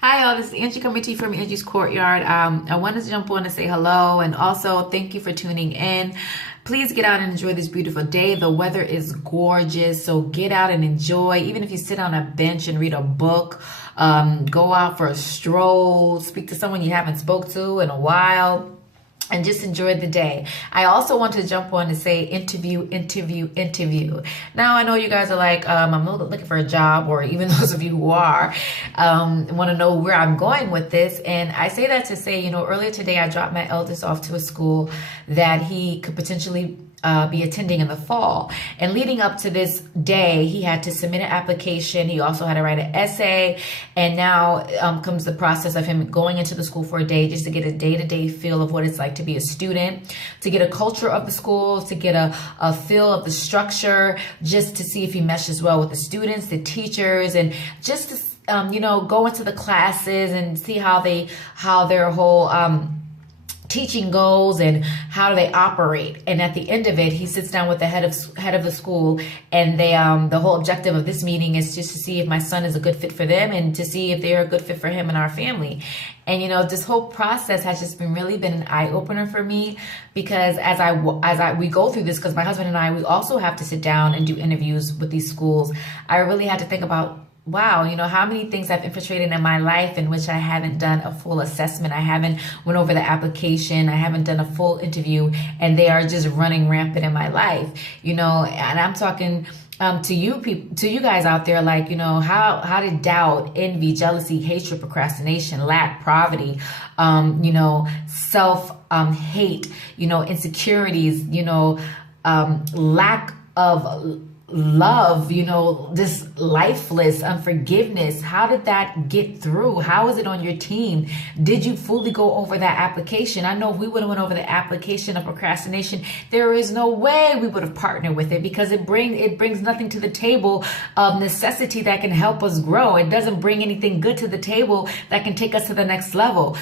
Hi, all. This is Angie coming to you from Angie's Courtyard. I wanted to jump on and say hello, and also thank you for tuning in. Please get out and enjoy this beautiful day. The weather is gorgeous, so get out and enjoy. Even if you sit on a bench and read a book, go out for a stroll, speak to someone you haven't spoke to in a while, and just enjoy the day. I also want to jump on and say interview, interview, interview. Now, I know you guys are like, I'm looking for a job, or even those of you who are, want to know where I'm going with this. And I say that to say, earlier today, I dropped my eldest off to a school that he could potentially be attending in the fall. And leading up to this day, he had to submit an application. He also had to write an essay. And now comes the process of him going into the school for a day just to get a day-to-day feel of what it's like to be a student, to get a culture of the school, to get a feel of the structure, just to see if he meshes well with the students, the teachers, and just to go into the classes and see how their whole teaching goals and how do they operate. And at the end of it, he sits down with the head of the school, and they the whole objective of this meeting is just to see if my son is a good fit for them and to see if they're a good fit for him and our family. And this whole process has just really been an eye opener for me, because we go through this, because my husband and I, we also have to sit down and do interviews with these schools. I really had to think about, wow, how many things I've infiltrated in my life in which I haven't done a full assessment. I haven't went over the application. I haven't done a full interview, and they are just running rampant in my life, and I'm talking to you guys out there, like, how did doubt, envy, jealousy, hatred, procrastination, lack, poverty, self hate, insecurities, lack of love, this lifeless unforgiveness. How did that get through? How is it on your team? Did you fully go over that application? I know if we would have went over the application of procrastination, there is no way we would have partnered with it, because it brings nothing to the table of necessity that can help us grow. It doesn't bring anything good to the table that can take us to the next level.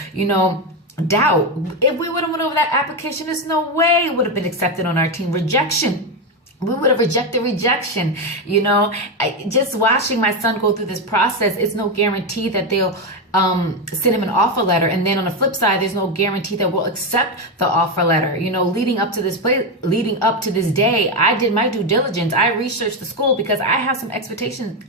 Doubt. If we would have went over that application, there's no way it would have been accepted on our team. Rejection. We would have rejected rejection. Just watching my son go through this process, it's no guarantee that they'll send him an offer letter. And then on the flip side, there's no guarantee that we'll accept the offer letter. Leading up to this day, I did my due diligence. I researched the school because I have some expectations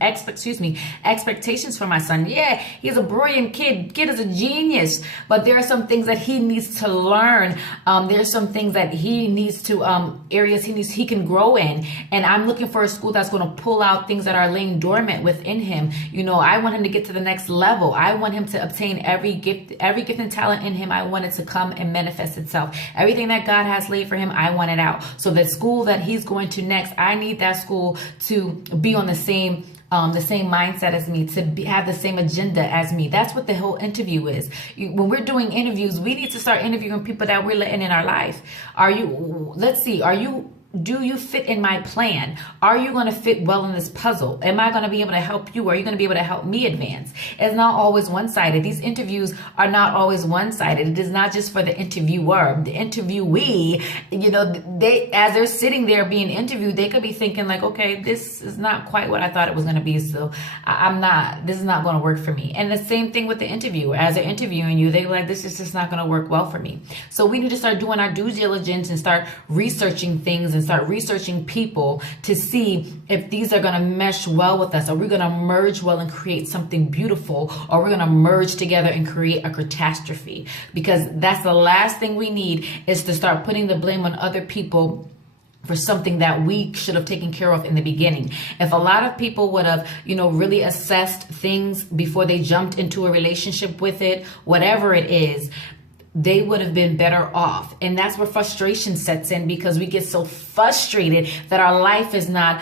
for my son. Yeah, he's a brilliant kid. Kid is a genius, but there are some things that he needs to learn. There's some things that he needs to, areas he can grow in. And I'm looking for a school that's going to pull out things that are laying dormant within him. I want him to get to the next level. I want him to obtain every gift and talent in him. I want it to come and manifest itself. Everything that God has laid for him, I want it out. So the school that he's going to next, I need that school to be on the same mindset as me, to have the same agenda as me. That's what the whole interview is. When we're doing interviews, we need to start interviewing people that we're letting in our life. Do you fit in my plan? Are you going to fit well in this puzzle? Am I going to be able to help you? Are you going to be able to help me advance? It's not always one-sided. These interviews are not always one-sided. It is not just for the interviewer. The interviewee, as they're sitting there being interviewed, they could be thinking like, okay, this is not quite what I thought it was going to be. So this is not going to work for me. And the same thing with the interviewer. As they're interviewing you, they're like, this is just not going to work well for me. So we need to start doing our due diligence and start researching things and start researching people to see if these are going to mesh well with us. Are we going to merge well and create something beautiful? Or we're going to merge together and create a catastrophe? Because that's the last thing we need, is to start putting the blame on other people for something that we should have taken care of in the beginning. If a lot of people would have, really assessed things before they jumped into a relationship with it, whatever it is, they would have been better off. And that's where frustration sets in, because we get so frustrated that our life is not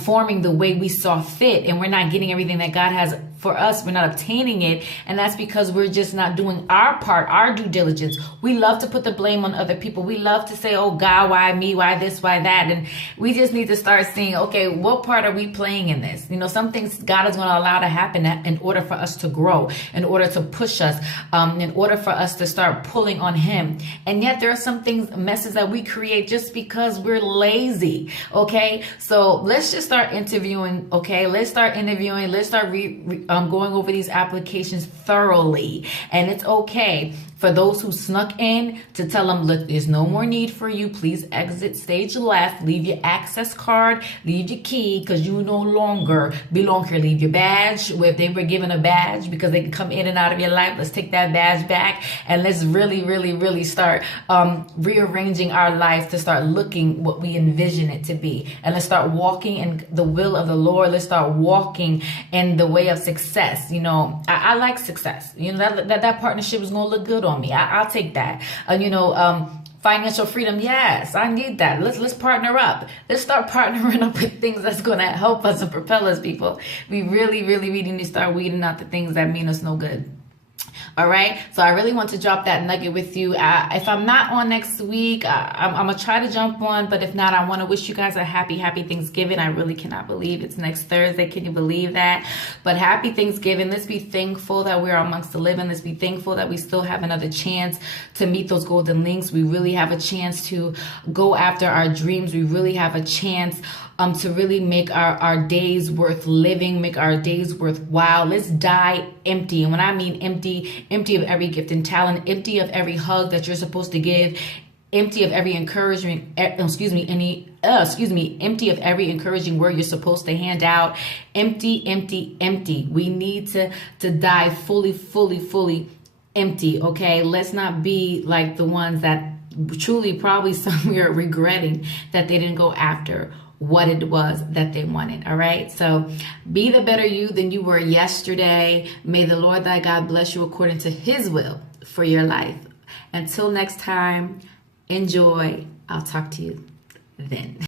forming the way we saw fit, and we're not getting everything that God has for us. We're not obtaining it. And that's because we're just not doing our part, our due diligence. We love to put the blame on other people. We love to say, oh God, why me? Why this? Why that? And we just need to start seeing, okay, what part are we playing in this? Some things God is going to allow to happen in order for us to grow, in order to push us, in order for us to start pulling on Him. And yet there are some things, messes that we create just because we're lazy. Okay. So let's just start interviewing. Okay. Let's start interviewing. Let's start going over these applications thoroughly. And it's okay for those who snuck in to tell them, look, there's no more need for you. Please exit stage left. Leave your access card. Leave your key, because you no longer belong here. Leave your badge. If they were given a badge because they can come in and out of your life, let's take that badge back. And let's really, really, really start rearranging our life to start looking what we envision it to be. And let's start walking in the will of the Lord. Let's start walking in the way of success. You know, I like success. You know, that partnership is going to look good on me. I'll take that. Financial freedom, yes, I need that. Let's partner up. Let's start partnering up with things that's going to help us and propel us, people. We really, really, really need to start weeding out the things that mean us no good. All right. So I really want to drop that nugget with you. If I'm not on next week, I'm going to try to jump on. But if not, I want to wish you guys a happy Thanksgiving. I really cannot believe it's next Thursday. Can you believe that? But happy Thanksgiving. Let's be thankful that we're amongst the living. Let's be thankful that we still have another chance to meet those golden links. We really have a chance to go after our dreams. We really have a chance to really make our days worth living, make our days worthwhile. Let's die empty. And when I mean empty, empty of every gift and talent, empty of every hug that you're supposed to give, empty of every encouragement, empty of every encouraging word you're supposed to hand out. Empty, empty, empty. We need to die fully empty, okay? Let's not be like the ones that truly probably somewhere regretting that they didn't go after what it was that they wanted. All right. So be the better you than you were yesterday. May the Lord thy God bless you according to his will for your life. Until next time, enjoy. I'll talk to you then.